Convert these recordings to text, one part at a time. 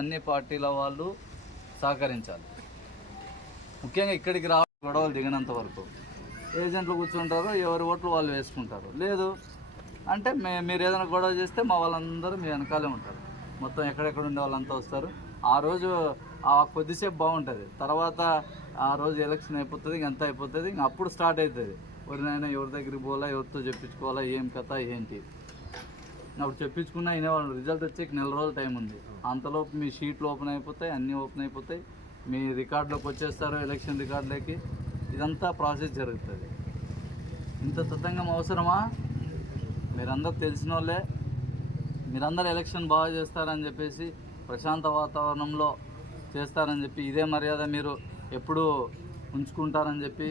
అన్ని పార్టీల వాళ్ళు సహకరించాలి. ముఖ్యంగా ఇక్కడికి రా గొడవలు దిగినంత వరకు. ఏజెంట్లు కూర్చుంటారు ఎవరి ఓట్లు వాళ్ళు వేసుకుంటారు. లేదు అంటే మే మీరు ఏదైనా గొడవ చేస్తే మా వాళ్ళందరూ మీ వెనకాలే ఉంటారు. మొత్తం ఎక్కడెక్కడ ఉండే వాళ్ళంతా వస్తారు. ఆ రోజు ఆ కొద్దిసేపు బాగుంటుంది. తర్వాత ఆ రోజు ఎలక్షన్ అయిపోతుంది ఇంక అంతా అయిపోతుంది ఇంక అప్పుడు స్టార్ట్ అవుతుంది ఎవరినైనా ఎవరి దగ్గరికి పోవాలా? ఎవరితో చెప్పించుకోవాలా? ఏం కథ? ఏంటి? అప్పుడు చెప్పించుకున్నా వినేవాళ్ళు రిజల్ట్ వచ్చేకి నెల రోజుల టైం ఉంది. అంతలోపు మీ షీట్లు ఓపెన్ అయిపోతాయి అన్నీ ఓపెన్ అయిపోతాయి. మీ రికార్డులోకి వచ్చేస్తారు ఎలక్షన్ రికార్డులోకి. ఇదంతా ప్రాసెస్ జరుగుతుంది. ఇంత తతంగం అవసరమా? మీరందరూ తెలిసిన వాళ్ళే. మీరందరూ ఎలక్షన్ బాగా చేస్తారని చెప్పేసి ప్రశాంత వాతావరణంలో చేస్తారని చెప్పి ఇదే మర్యాద మీరు ఎప్పుడు ఉంచుకుంటారని చెప్పి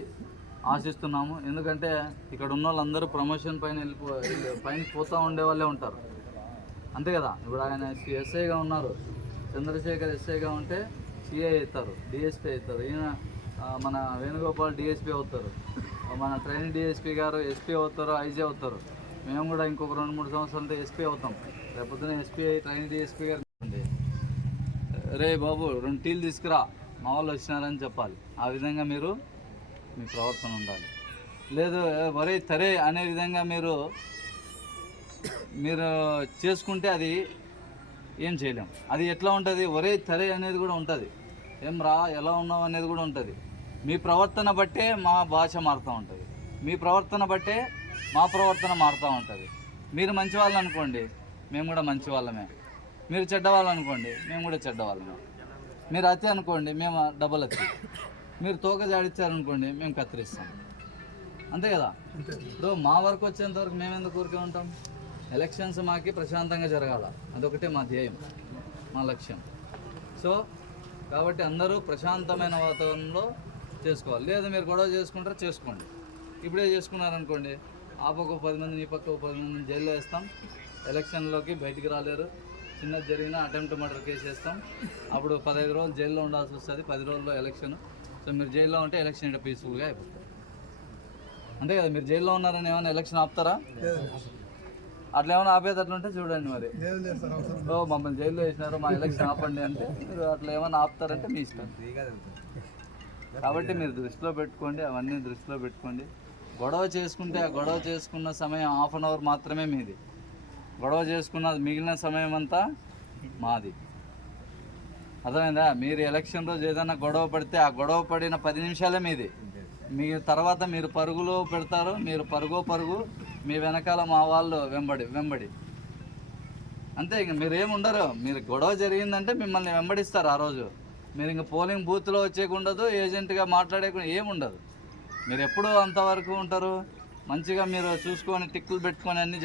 ఆశిస్తున్నాము. ఎందుకంటే ఇక్కడ ఉన్న వాళ్ళందరూ ప్రమోషన్ పైన వెళ్ళిపో పైన పోతూ ఉండే వాళ్ళే ఉంటారు. అంతే కదా? ఇప్పుడు ఆయన ఎస్ఐగా ఉన్నారు. చంద్రశేఖర్ ఎస్ఐగా ఉంటే సిఐ అవుతారు డిఎస్పీ అవుతారు. ఈయన మన వేణుగోపాల్ డిఎస్పీ అవుతారు. మన ట్రైన్ డిఎస్పీ గారు ఎస్పీ అవుతారు ఐజీ అవుతారు. మేము కూడా ఇంకొక రెండు మూడు సంవత్సరాలతో ఎస్పీ అవుతాం. రేపొద్దున ఎస్పీ ట్రైన్ డిఎస్పీ గారు రే బాబు రెండు టీలు తీసుకురా. మా వాళ్ళు వచ్చినారని చెప్పాలి. ఆ విధంగా మీరు మీ ప్రవర్తన ఉండాలి. లేదు వరే తరే అనే విధంగా మీరు మీరు చేసుకుంటే అది ఏం చేయలేం. అది ఎట్లా ఉంటుంది? ఒరే తరే అనేది కూడా ఉంటుంది. ఏం రా ఎలా ఉన్నావు అనేది కూడా ఉంటుంది. మీ ప్రవర్తన బట్టే మా భాష మారుతూ ఉంటుంది. మీ ప్రవర్తన బట్టే మా ప్రవర్తన మారుతూ ఉంటుంది. మీరు మంచి వాళ్ళు అనుకోండి మేము కూడా మంచి వాళ్ళమే మీరు చెడ్డవాళ్ళు అనుకోండి మేము కూడా చెడ్డవాళ్ళమే. మీరు అతి అనుకోండి మేము డబల్ అతి. మీరు తోక జాడిచ్చారనుకోండి మేము కత్తిరిస్తాం. అంతే కదా? ఇప్పుడు మా వరకు వచ్చేంత వరకు మేము ఎందుకు ఊరికే ఉంటాం? ఎలక్షన్స్ మాకి ప్రశాంతంగా జరగాల. అదొకటే మా ధ్యేయం మా లక్ష్యం. సో కాబట్టి అందరూ ప్రశాంతమైన వాతావరణంలో చేసుకోవాలి. లేదా మీరు గొడవ చేసుకుంటారో చేసుకోండి. ఇప్పుడే చేసుకున్నారనుకోండి ఆ పక్క పది మంది ఈ పక్క పది మందిని జైల్లో వేస్తాం. ఎలక్షన్లోకి బయటికి రాలేరు. చిన్నది జరిగిన అటెంప్ట్ మర్డర్ కేసు వేస్తాం. అప్పుడు పదహైదు రోజులు జైల్లో ఉండాల్సి వస్తుంది. పది రోజుల్లో ఎలక్షన్. సో మీరు జైల్లో ఉంటే ఎలక్షన్ ఇంకా పీస్ఫుల్గా అయిపోతుంది. అంతే కదా మీరు జైల్లో ఉన్నారని ఏమైనా ఎలక్షన్ ఆపుతారా? అట్లా ఏమైనా ఆపేటట్లుంటే చూడండి మరి. ఓ మమ్మల్ని జైల్లో వేసినారు మా ఎలక్షన్ ఆపండి అంటే మీరు అట్లా ఏమైనా ఆపుతారంటే మీ ఇష్టం. కాబట్టి మీరు దృష్టిలో పెట్టుకోండి అవన్నీ దృష్టిలో పెట్టుకోండి. గొడవ చేసుకుంటే ఆ గొడవ చేసుకున్న సమయం హాఫ్ అన్ అవర్ మాత్రమే మీది. గొడవ చేసుకున్న మిగిలిన సమయం అంతా మాది. అర్థమైందా? మీరు ఎలక్షన్ రోజు ఏదైనా గొడవ పడితే ఆ గొడవ పడిన పది నిమిషాలే మీది. మీ తర్వాత మీరు పరుగులో పెడతారు మీరు పరుగో పరుగు మీ వెనకాల మా వాళ్ళు వెంబడి వెంబడి. అంతే ఇంక మీరు ఏముండరు మీరు గొడవ జరిగిందంటే మిమ్మల్ని వెంబడిస్తారు ఆ రోజు. మీరు ఇంక పోలింగ్ బూత్లో వచ్చేకుండదు ఏజెంట్గా మాట్లాడేకుండా ఏముండదు. మీరు ఎప్పుడు అంతవరకు ఉంటారు? మంచిగా మీరు చూసుకొని టిక్కులు పెట్టుకొని అన్నీ